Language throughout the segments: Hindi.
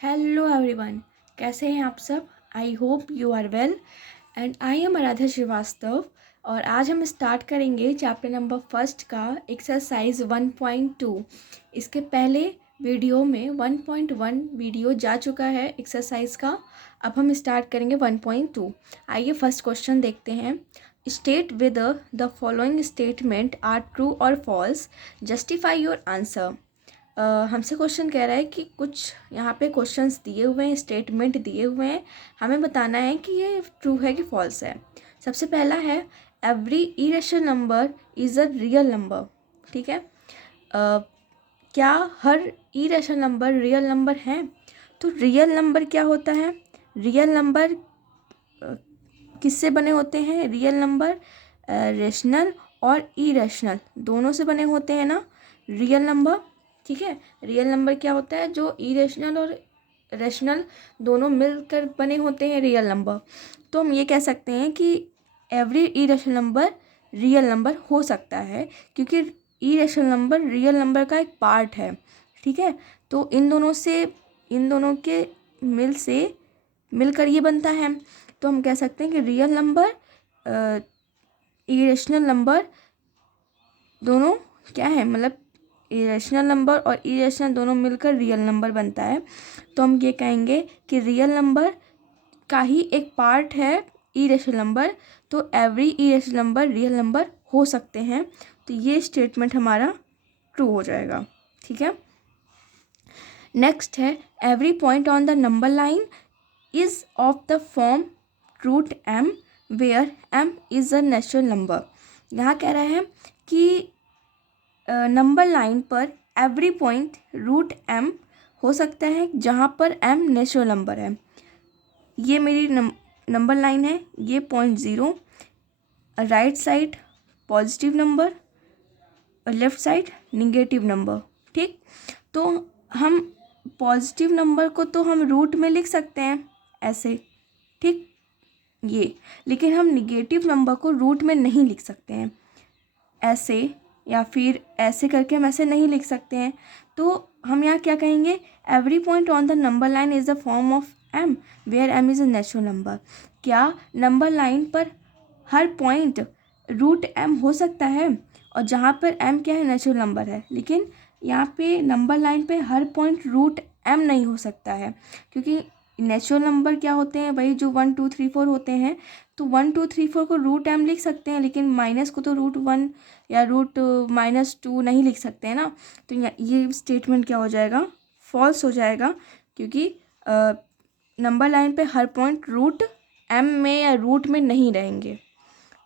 हेलो एवरीवन, कैसे हैं आप सब। I hope you are well and I am Aaradhya Shrivastava. और आज हम स्टार्ट करेंगे चैप्टर नंबर फर्स्ट का एक्सरसाइज 1.2। इसके पहले वीडियो में 1.1 वीडियो जा चुका है एक्सरसाइज का। अब हम स्टार्ट करेंगे 1.2। आइए फर्स्ट क्वेश्चन देखते हैं। State with the following statement are true or false, justify your answer. हमसे क्वेश्चन कह रहा है कि कुछ यहाँ पे क्वेश्चंस दिए हुए हैं, स्टेटमेंट दिए हुए हैं, हमें बताना है कि ये ट्रू है कि फॉल्स है। सबसे पहला है every irrational number is a real number. ठीक है, क्या हर इरेशनल नंबर रियल नंबर है? तो रियल नंबर क्या होता है? रियल नंबर किससे बने होते हैं? रियल नंबर रेशनल और इरेशनल दोनों से बने होते हैं ना रियल नंबर। ठीक है, रियल नंबर क्या होता है? जो इरेशनल और रेशनल दोनों मिलकर बने होते हैं रियल नंबर। तो हम ये कह सकते हैं कि every irrational number real number हो सकता है, क्योंकि इरेशनल नंबर रियल नंबर का एक पार्ट है। ठीक है, तो इन दोनों के मिलकर ये बनता है। तो हम कह सकते हैं कि रियल नंबर इरेशनल नंबर दोनों क्या है, मतलब इरेशनल नंबर और इरेशनल दोनों मिलकर रियल नंबर बनता है। तो हम ये कहेंगे कि रियल नंबर का ही एक पार्ट है इरेशनल नंबर, तो every irrational number real number हो सकते हैं। तो ये स्टेटमेंट हमारा ट्रू हो जाएगा। ठीक है, नेक्स्ट है every point on the number line is of the form root m where m is a natural number. यहाँ कह रहा है कि नंबर लाइन पर एवरी पॉइंट रूट एम हो सकता है जहाँ पर एम नेचुरल नंबर है। ये मेरी नंबर लाइन है, ये 0.0, राइट साइड पॉजिटिव नंबर और लेफ्ट साइड निगेटिव नंबर। ठीक, तो हम पॉजिटिव नंबर को तो हम रूट में लिख सकते हैं ऐसे, ठीक ये, लेकिन हम निगेटिव नंबर को रूट में नहीं लिख सकते हैं ऐसे, या फिर ऐसे करके हम ऐसे नहीं लिख सकते हैं। तो हम यहाँ क्या कहेंगे? Every point on the number line is the form of m where m is a natural number. क्या नंबर लाइन पर हर पॉइंट रूट एम हो सकता है, और जहाँ पर एम क्या है? नेचुरल नंबर है। लेकिन यहाँ पे नंबर लाइन पे हर पॉइंट रूट एम नहीं हो सकता है, क्योंकि नेचुरल नंबर क्या होते हैं? वही जो 1 2 3 4 होते हैं। तो 1 2 3 4 को रूट एम लिख सकते हैं, लेकिन माइनस को तो रूट 1 या रूट -2 नहीं लिख सकते हैं ना। तो ये स्टेटमेंट क्या हो जाएगा? फॉल्स हो जाएगा, क्योंकि नंबर लाइन पे हर पॉइंट रूट एम में या रूट में नहीं रहेंगे।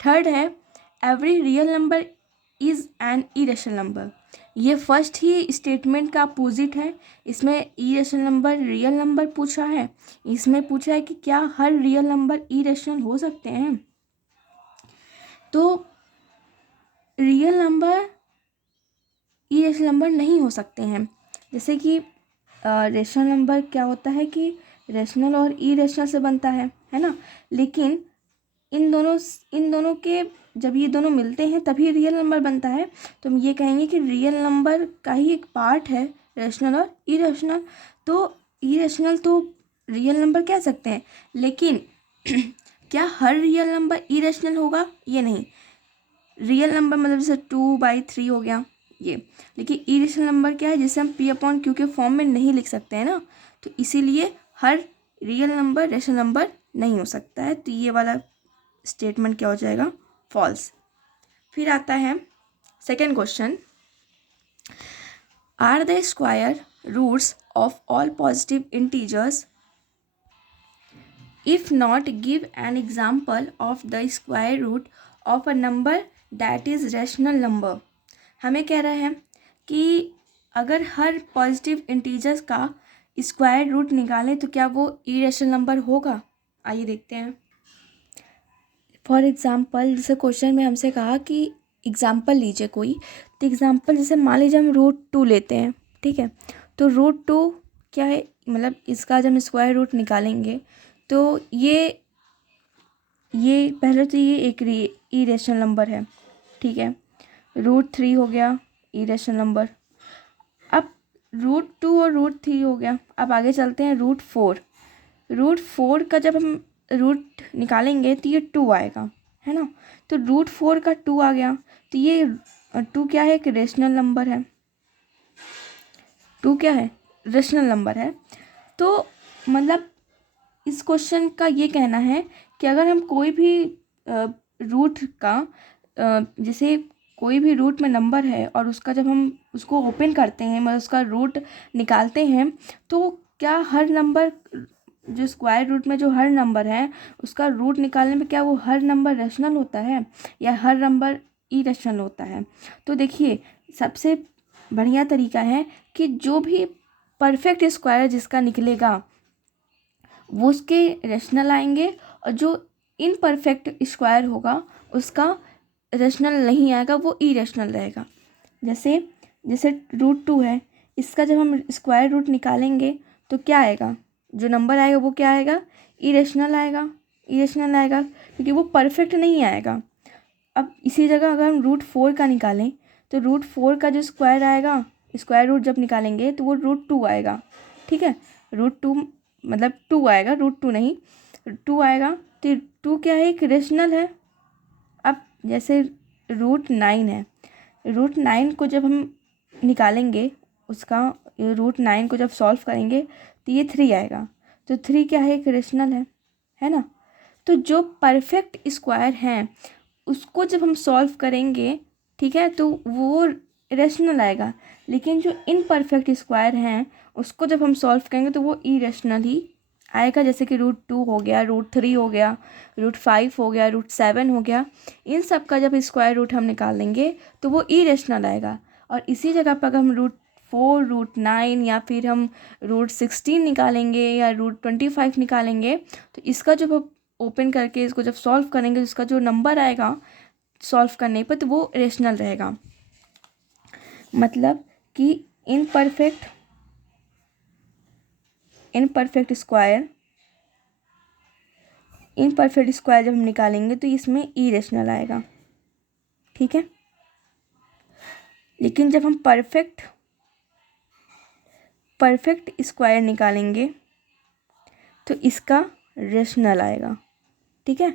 थर्ड है every real number is an irrational number. ये फर्स्ट ही स्टेटमेंट का अपोजिट है। इसमें इरेशनल नंबर रियल नंबर पूछा है, इसमें पूछा है कि क्या हर रियल नंबर इरेशनल हो सकते हैं। तो रियल नंबर इरेशनल नंबर नहीं हो सकते हैं। जैसे कि रेशनल नंबर क्या होता है कि रेशनल और इरेशनल से बनता है ना। लेकिन इन दोनों के जब ये दोनों मिलते हैं तभी रियल नंबर बनता है। तो हम ये कहेंगे कि रियल नंबर का ही एक पार्ट है रेशनल और इरेशनल। तो इरेशनल तो रियल नंबर कह सकते हैं, लेकिन क्या हर रियल नंबर इरेशनल होगा? ये नहीं। रियल नंबर मतलब जैसे 2/3 हो गया ये, लेकिन इरेशनल नंबर क्या है? जिसे हम P/Q के फॉर्म में नहीं लिख सकते हैं ना। तो इसीलिए हर रियल नंबर रेशनल नंबर नहीं हो सकता है। तो ये वाला स्टेटमेंट क्या हो जाएगा? फॉल्स। फिर आता है second question, are the square roots of all positive integers? If not, give an example of the square root of a number that is rational number. हमें कह रहा है कि अगर हर पॉजिटिव इंटीजर्स का स्क्वायर रूट निकालें तो क्या वो इरेशनल नंबर होगा? आइए देखते हैं। फॉर एग्ज़ाम्पल, जैसे क्वेश्चन में हमसे कहा कि एग्ज़ाम्पल लीजिए कोई, तो एग्ज़ाम्पल जैसे मान लीजिए हम रूट 2 लेते हैं। ठीक है, तो रूट 2 क्या है? मतलब इसका जब हम स्क्वायर रूट निकालेंगे तो ये पहले तो ये एक इरेशनल नंबर है। ठीक है, रूट 3 हो गया इरेशनल नंबर। अब √2 और √3 हो गया। अब आगे चलते हैं √4। √4 का जब हम रूट निकालेंगे तो ये 2 आएगा, है ना। तो √4 का 2 आ गया, तो ये 2 क्या है, एक रेशनल नंबर है। 2 क्या है, रेशनल नंबर है। तो मतलब इस क्वेश्चन का ये कहना है कि अगर हम कोई भी रूट का जैसे कोई भी रूट में नंबर है और उसका जब हम उसको ओपन करते हैं, मतलब उसका रूट निकालते हैं, तो क्या हर नंबर जो स्क्वायर रूट में जो हर नंबर है उसका रूट निकालने में क्या वो हर नंबर रेशनल होता है या हर नंबर इरेशनल होता है। तो देखिए, सबसे बढ़िया तरीका है कि जो भी परफेक्ट स्क्वायर जिसका निकलेगा वो उसके रेशनल आएंगे, और जो इनपरफेक्ट स्क्वायर होगा उसका रेशनल नहीं आएगा, वो इरेशनल रहेगा। जैसे जैसे √2 है, इसका जब हम स्क्वायर रूट निकालेंगे तो क्या आएगा, जो नंबर आएगा वो क्या आएगा, इरेशनल आएगा। इरेशनल आएगा क्योंकि वो परफेक्ट नहीं आएगा। अब इसी जगह अगर हम √4 का निकालें तो √4 का जो स्क्वायर आएगा, स्क्वायर रूट जब निकालेंगे तो वो √2 आएगा, ठीक है। √2 मतलब 2 आएगा, √2 नहीं, 2 आएगा। तो 2 क्या है, एक रेशनल है। अब जैसे √9 है, √9 को जब हम निकालेंगे, उसका √9 को जब सॉल्व करेंगे तो ये 3 आएगा। तो 3 क्या है, एक रेशनल है ना। तो जो परफेक्ट स्क्वायर हैं उसको जब हम सॉल्व करेंगे, ठीक है, तो वो रेशनल आएगा। लेकिन जो इनपरफेक्ट स्क्वायर हैं उसको जब हम सॉल्व करेंगे तो वो इरेशनल ही आएगा। जैसे कि √2 हो गया, √3 हो गया, √5 हो गया, √7 हो गया। इन सब का जब स्क्वायर रूट हम निकाल लेंगे तो वो इरेशनल आएगा। और इसी जगह पर अगर हम √4, √9 या फिर हम √16 निकालेंगे या √25 निकालेंगे, तो इसका जब ओपन करके इसको जब सॉल्व करेंगे, इसका जो नंबर आएगा सॉल्व करने पर, तो वो रेशनल रहेगा। मतलब कि इनपरफेक्ट स्क्वायर जब हम निकालेंगे तो इसमें इरेशनल आएगा, ठीक है। लेकिन जब हम परफेक्ट स्क्वायर निकालेंगे तो इसका रेशनल आएगा, ठीक है।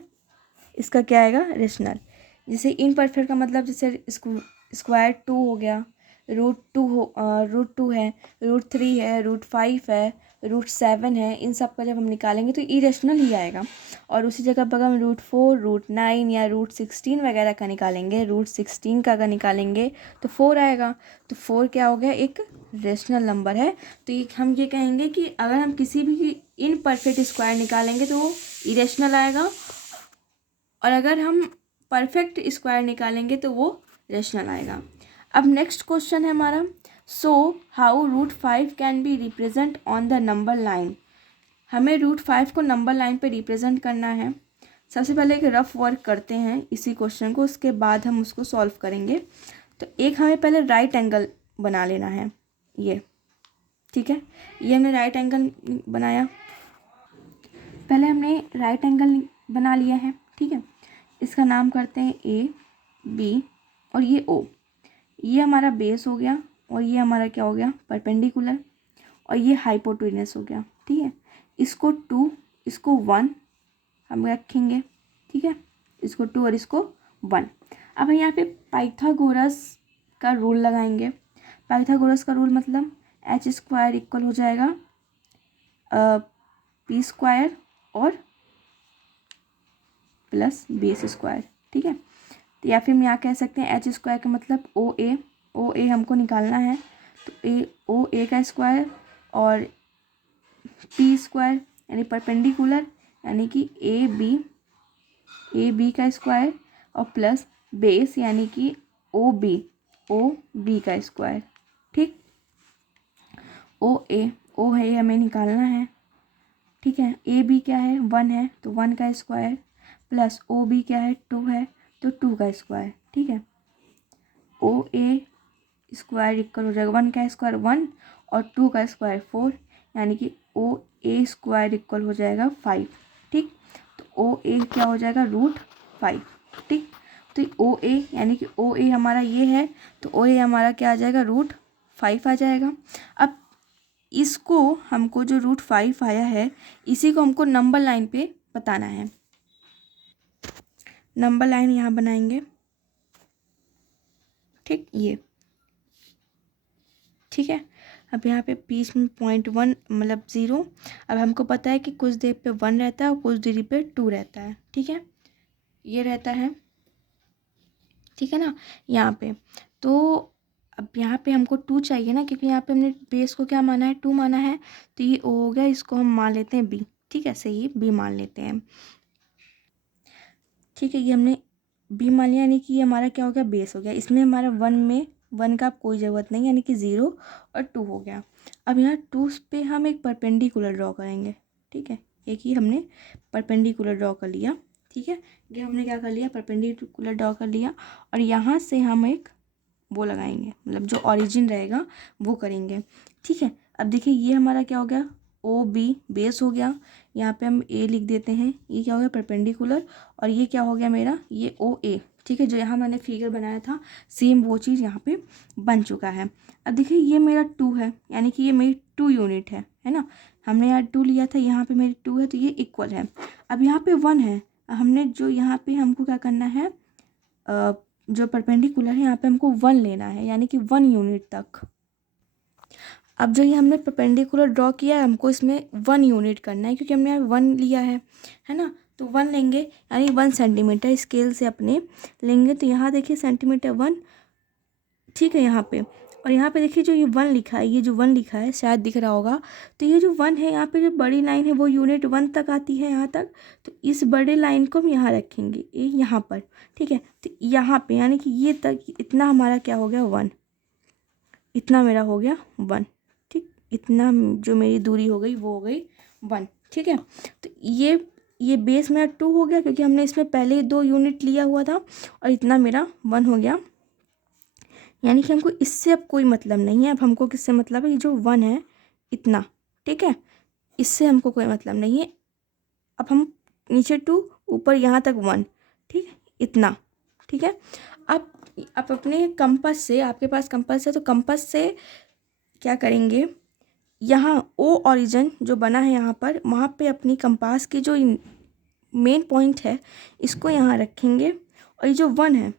इसका क्या आएगा, रेशनल। जैसे इनपरफेक्ट का मतलब जैसे स्क्वायर 2 हो गया, √2 है, √3 है, √5 है, √7 है। इन सब का जब हम निकालेंगे तो इरेशनल ही आएगा। और उसी जगह पर हम √4, √9 या √16 वगैरह का निकालेंगे, √16 का अगर निकालेंगे तो 4 आएगा। तो 4 क्या हो गया, एक रेशनल नंबर है। तो ये हम ये कहेंगे कि अगर हम किसी भी इनपरफेक्ट स्क्वायर निकालेंगे तो वो इरेशनल आएगा, और अगर हम परफेक्ट स्क्वायर निकालेंगे तो वो रेशनल आएगा। अब नेक्स्ट क्वेश्चन है हमारा, so how √5 can be represent on the number line. हमें √5 को नंबर लाइन पे रिप्रेजेंट करना है। सबसे पहले एक रफ वर्क करते हैं इसी क्वेश्चन को, उसके बाद हम उसको सॉल्व करेंगे। तो एक हमें पहले राइट एंगल बना लेना है, ये ठीक है। ये हमने राइट एंगल बनाया, पहले हमने राइट एंगल बना लिया है, ठीक है। इसका नाम करते हैं AB और ये O। ये हमारा बेस हो गया और ये हमारा क्या हो गया, परपेंडिकुलर, और ये हाइपोटेन्यूस हो गया, ठीक है। इसको 2, इसको 1 हम रखेंगे, ठीक है। इसको 2 और इसको 1। अब हम यहाँ पे पाइथागोरस का रूल लगाएंगे। पाइथागोरस का रूल मतलब h² इक्वल हो जाएगा p² और प्लस base², ठीक है। तो या फिर हम यहाँ कह सकते हैं h² का मतलब OA हमको निकालना है, तो OA का स्क्वायर और p² यानी परपेंडिकुलर यानी कि AB का स्क्वायर और प्लस बेस यानी कि OB का स्क्वायर, ठीक। O है हमें निकालना है, ठीक है। AB क्या है, 1 है, तो 1 का स्क्वायर प्लस OB क्या है, 2 है, तो 2 का स्क्वायर, ठीक है। OA² इक्वल हो जाएगा 1 का स्क्वायर 1 और 2 का स्क्वायर 4, यानी कि OA² इक्वल हो जाएगा 5, ठीक। तो OA क्या हो जाएगा, √5, ठीक। तो OA यानी कि OA हमारा ये है, तो OA हमारा क्या आ जाएगा, 5 आ जाएगा। अब इसको हमको जो √5 आया है इसी को हमको नंबर लाइन पे बताना है। नंबर लाइन यहाँ बनाएंगे, ठीक, ये ठीक है। अब यहाँ पे बीच में 0.1 मतलब 0। अब हमको पता है कि कुछ देर पे 1 रहता है और कुछ देरी पे 2 रहता है, ठीक है, ये रहता है, ठीक है ना यहाँ पे। तो अब यहाँ पे हमको 2 चाहिए ना, क्योंकि यहाँ पे हमने बेस को क्या माना है, 2 माना है, तो ये O हो गया, इसको हम मान लेते हैं B, ठीक है, सही है, B मान लेते हैं, ठीक है। ये हमने B मान लिया, यानी कि ये हमारा क्या हो गया, बेस हो गया। इसमें हमारा 1 का कोई ज़रूरत नहीं, यानी कि 0 और 2 हो गया। अब यहाँ 2 पे हम एक परपेंडिकुलर ड्रॉ करेंगे, ठीक है, एक ही हमने परपेंडिकुलर ड्रॉ कर लिया, ठीक है, ये हमने क्या कर लिया, परपेंडिकुलर ड्रॉ कर लिया। और यहाँ से हम एक वो लगाएंगे, मतलब जो ओरिजिन रहेगा वो करेंगे, ठीक है। अब देखिए ये हमारा क्या हो गया, OB बेस हो गया, यहाँ पे हम A लिख देते हैं, ये क्या हो गया, परपेंडिकुलर, और ये क्या हो गया मेरा, ये OA, ठीक है, जो यहाँ मैंने फिगर बनाया था सेम वो चीज़ यहाँ पे बन चुका है। अब देखिए ये मेरा 2 है, यानी कि ये मेरी 2 यूनिट है ना, हमने यहाँ 2 लिया था, यहाँ पे मेरी 2 है, तो ये इक्वल है। अब यहाँ पे 1 है, हमने जो यहाँ पे हमको क्या करना है, जो परपेंडिकुलर है यहाँ पे हमको 1 लेना है, यानी कि 1 यूनिट तक। अब जो ये हमने परपेंडिकुलर ड्रॉ किया है, हमको इसमें 1 यूनिट करना है, क्योंकि हमने यहाँ 1 लिया है ना, तो 1 लेंगे, यानी 1 सेंटीमीटर स्केल से अपने लेंगे। तो यहाँ देखिए सेंटीमीटर 1, ठीक है, यहाँ पे, और यहाँ पे देखिए जो ये 1 लिखा है, ये जो 1 लिखा है शायद दिख रहा होगा, तो ये जो 1 है यहाँ पे जो बड़ी लाइन है वो यूनिट 1 तक आती है यहाँ तक, तो इस बड़े लाइन को हम यहाँ रखेंगे, ये यहाँ पर, ठीक है, तो यहाँ पे यानी कि ये तक इतना हमारा क्या हो गया, 1, इतना मेरा हो गया 1, ठीक, इतना जो मेरी दूरी हो गई वो हो गई 1, ठीक है। तो ये बेस मेरा 2 हो गया, क्योंकि हमने इसमें पहले ही 2 यूनिट लिया हुआ था, और इतना मेरा 1 हो गया, यानी कि हमको इससे अब कोई मतलब नहीं है। अब हमको किससे मतलब है, ये जो 1 है इतना, ठीक है, इससे हमको कोई मतलब नहीं है। अब हम नीचे 2, ऊपर यहाँ तक 1, ठीक, इतना, ठीक है। अब आप अपने कंपास से, आपके पास कंपास है तो कंपास से क्या करेंगे, यहाँ O ओरिजिन जो बना है यहाँ पर, वहाँ पे अपनी कंपास की जो मेन पॉइंट है इसको यहाँ रखेंगे, और ये जो 1 है,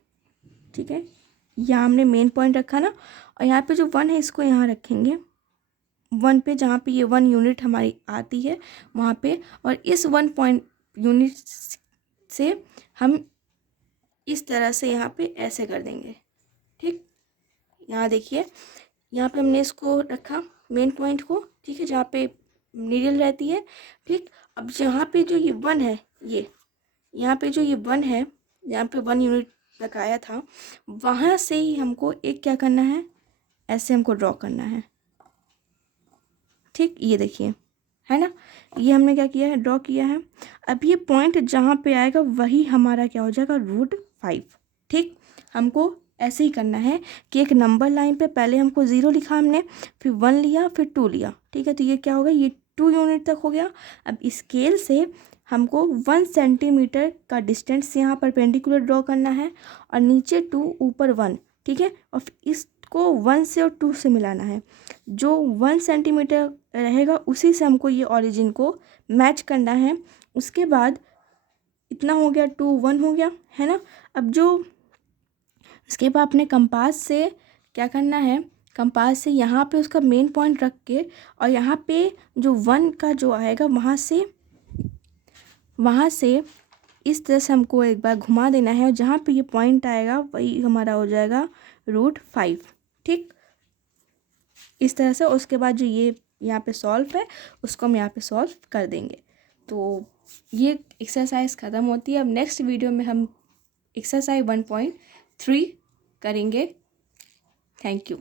ठीक है, यहाँ हमने मेन पॉइंट रखा ना, और यहाँ पे जो 1 है इसको यहाँ रखेंगे 1 पे, जहाँ पे ये 1 यूनिट हमारी आती है वहाँ पे, और इस 1 पॉइंट यूनिट से हम इस तरह से यहाँ पे ऐसे कर देंगे, ठीक, यहाँ देखिए, यहाँ पे हमने इसको रखा मेन पॉइंट को, ठीक है, जहाँ पे नीडल रहती है, ठीक। अब जहाँ पे जो ये 1 है, ये यहाँ पे जो ये 1 है, यहाँ पे 1 यूनिट लगाया था, वहाँ से ही हमको एक क्या करना है, ऐसे हमको ड्रॉ करना है, ठीक, ये देखिए, है ना, ये हमने क्या किया है, ड्रॉ किया है। अब ये पॉइंट जहाँ पे आएगा वही हमारा क्या हो जाएगा, √5, ठीक। हमको ऐसे ही करना है कि एक नंबर लाइन पे पहले हमको 0 लिखा हमने, फिर 1 लिया, फिर 2 लिया, ठीक है, तो ये क्या होगा, ये 2 यूनिट तक हो गया। अब स्केल से हमको 1 सेंटीमीटर का डिस्टेंस यहाँ परपेंडिकुलर ड्रॉ करना है, और नीचे 2 ऊपर 1, ठीक है, और इसको 1 से और 2 से मिलाना है, जो 1 सेंटीमीटर रहेगा उसी से हमको ये ओरिजिन को मैच करना है। उसके बाद इतना हो गया, 2 1 हो गया, है ना। अब जो इसके बाद अपने कंपास से क्या करना है, कंपास से यहाँ पे उसका मेन पॉइंट रख के, और यहाँ पे जो 1 का जो आएगा वहाँ से इस तरह से हमको एक बार घुमा देना है, और जहाँ पे ये पॉइंट आएगा वही हमारा हो जाएगा √5, ठीक, इस तरह से। उसके बाद जो ये यहाँ पे सॉल्व है उसको हम यहाँ पे सॉल्व कर देंगे। तो ये एक्सरसाइज ख़त्म होती है। अब नेक्स्ट वीडियो में हम एक्सरसाइज 1.3 करेंगे। Thank you.